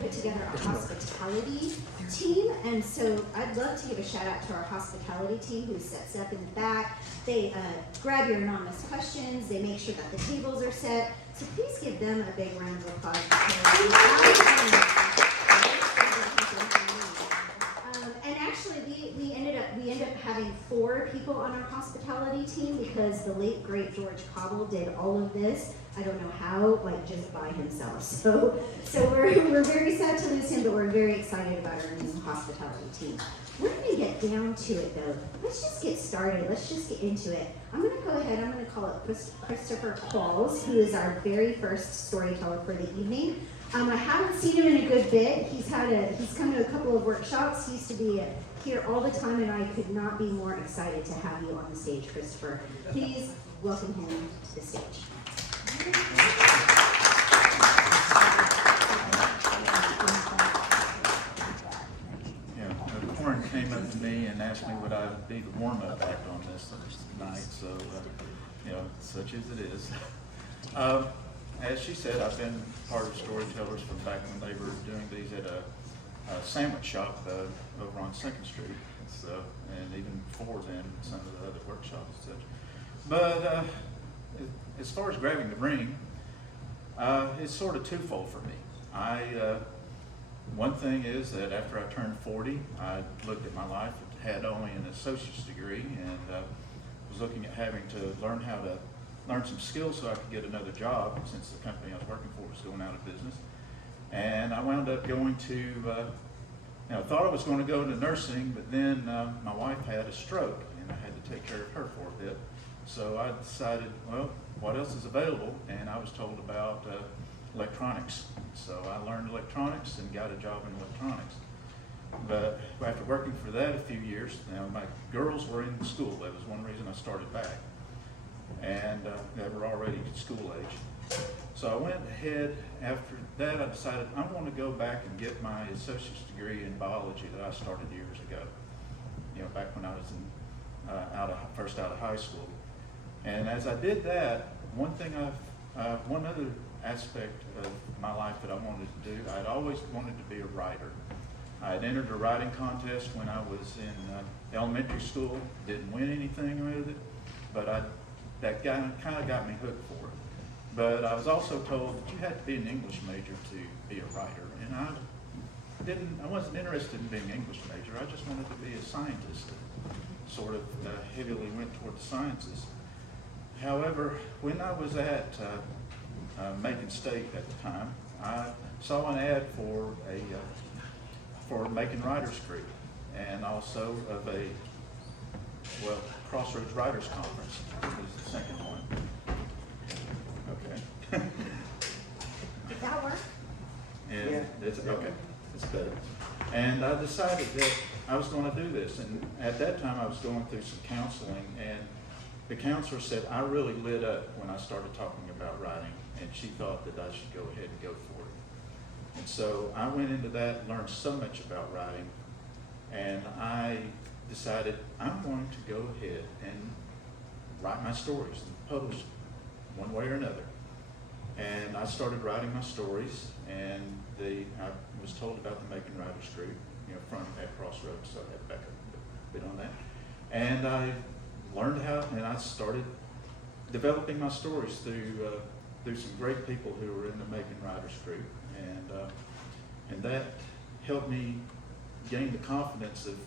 put together a hospitality team, and so I'd love to give a shout out to our hospitality team who sets up in the back. They grab your anonymous questions, they make sure that the tables are set, so please give them a big round of applause. And actually, we ended up having 4 people on our hospitality team because the late great George Cobble did all of this. I don't know how, like just by himself. So we're very sad to lose him, but we're very excited about our new hospitality team. We're going to get down to it though. Let's just get started. Let's just get into it. I'm going to go ahead. I'm going to call it Christopher Qualls, who is our very first storyteller for the evening. I haven't seen him in a good bit. He's come to a couple of workshops. He used to be here all the time, and I could not be more excited to have you on the stage, Christopher. Please welcome him to the stage. Warren came up to me and asked me would I be the warm-up act on this night, so such as it is. As she said, I've been part of Storytellers from back when they were doing these at a sandwich shop over on 2nd Street, and even before then, some of the other workshops and such. But as far as grabbing the ring, it's sort of twofold for me. One thing is that after I turned 40, I looked at my life, had only an associate's degree, and was looking at having to learn some skills so I could get another job since the company I was working for was going out of business. And I wound up going to, thought I was going to go into nursing, but then my wife had a stroke and I had to take care of her for a bit. So I decided, well, what else is available? And I was told about electronics. So I learned electronics and got a job in electronics. But after working for that a few years, my girls were in school. That was one reason I started back. And they were already school age. So I went ahead, after that I decided I want to go back and get my associate's degree in biology that I started years ago, back when I was first out of high school. And as I did that, one other aspect of my life that I wanted to do, I'd always wanted to be a writer. I had entered a writing contest when I was in elementary school, didn't win anything with it, but that kind of got me hooked for it. But I was also told that you had to be an English major to be a writer, and I wasn't interested in being an English major. I just wanted to be a scientist. Sort of heavily went toward the sciences. However, when I was at Macon State at the time, I saw an ad for a Macon Writers Group, and also of Crossroads Writers Conference was the second one. Okay. Did that work? And yeah. It's better. And I decided that I was going to do this, and at that time I was going through some counseling, and the counselor said I really lit up when I started talking about writing, and she thought that I should go ahead and go for it. And so I went into that, learned so much about writing, and I decided I'm going to go ahead and write my stories and publish them one way or another. And I started writing my stories, and I was told about the Macon Writers Group, from at Crossroads, so I had to back up a bit on that. And I learned and I started developing my stories through some great people who were in the Macon Writers Group, and that helped me gain the confidence of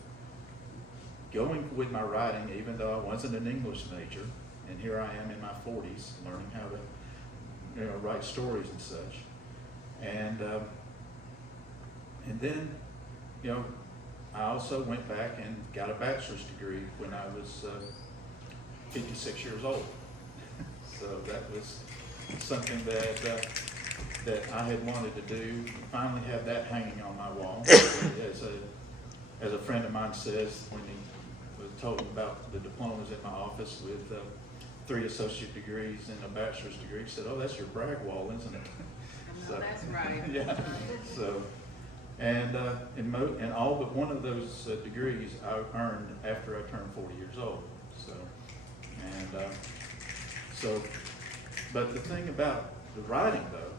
going with my writing, even though I wasn't an English major, and here I am in my 40s learning how to write stories and such. And then I also went back and got a bachelor's degree when I was 56 years old. So that was something that I had wanted to do. Finally have that hanging on my wall. As a friend of mine says, when he was told about the diplomas in my office with 3 associate degrees and a bachelor's degree, he said, "Oh, that's your brag wall, isn't it?" So, that's right. Yeah. So, and all but one of those degrees I earned after I turned 40 years old. But the thing about the writing, though,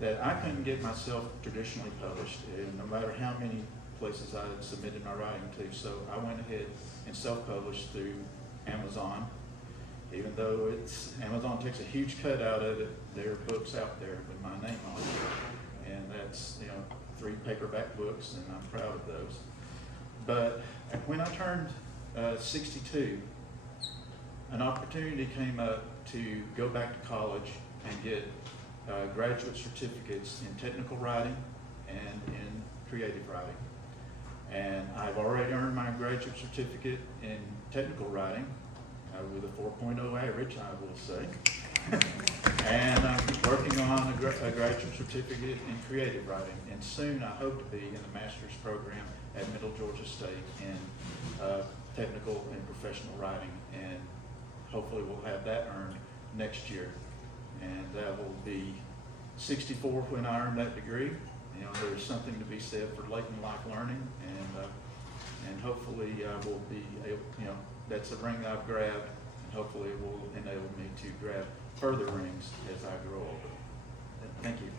that I couldn't get myself traditionally published, no matter how many places I had submitted my writing to. So I went ahead and self-published through Amazon. Even though Amazon takes a huge cut out of it, there are books out there with my name on it. And that's, 3 paperback books, and I'm proud of those. But when I turned 62, an opportunity came up to go back to college and get graduate certificates in technical writing and in creative writing. And I've already earned my graduate certificate in technical writing with a 4.0 average, I will say. And I'm working on a graduate certificate in creative writing. And soon I hope to be in the master's program at Middle Georgia State in technical and professional writing. And hopefully we'll have that earned next year. And that will be 64 when I earn that degree. There's something to be said for late in life learning, and hopefully we'll be able, that's a ring I've grabbed, and hopefully it will enable me to grab further rings as I grow older. Thank you.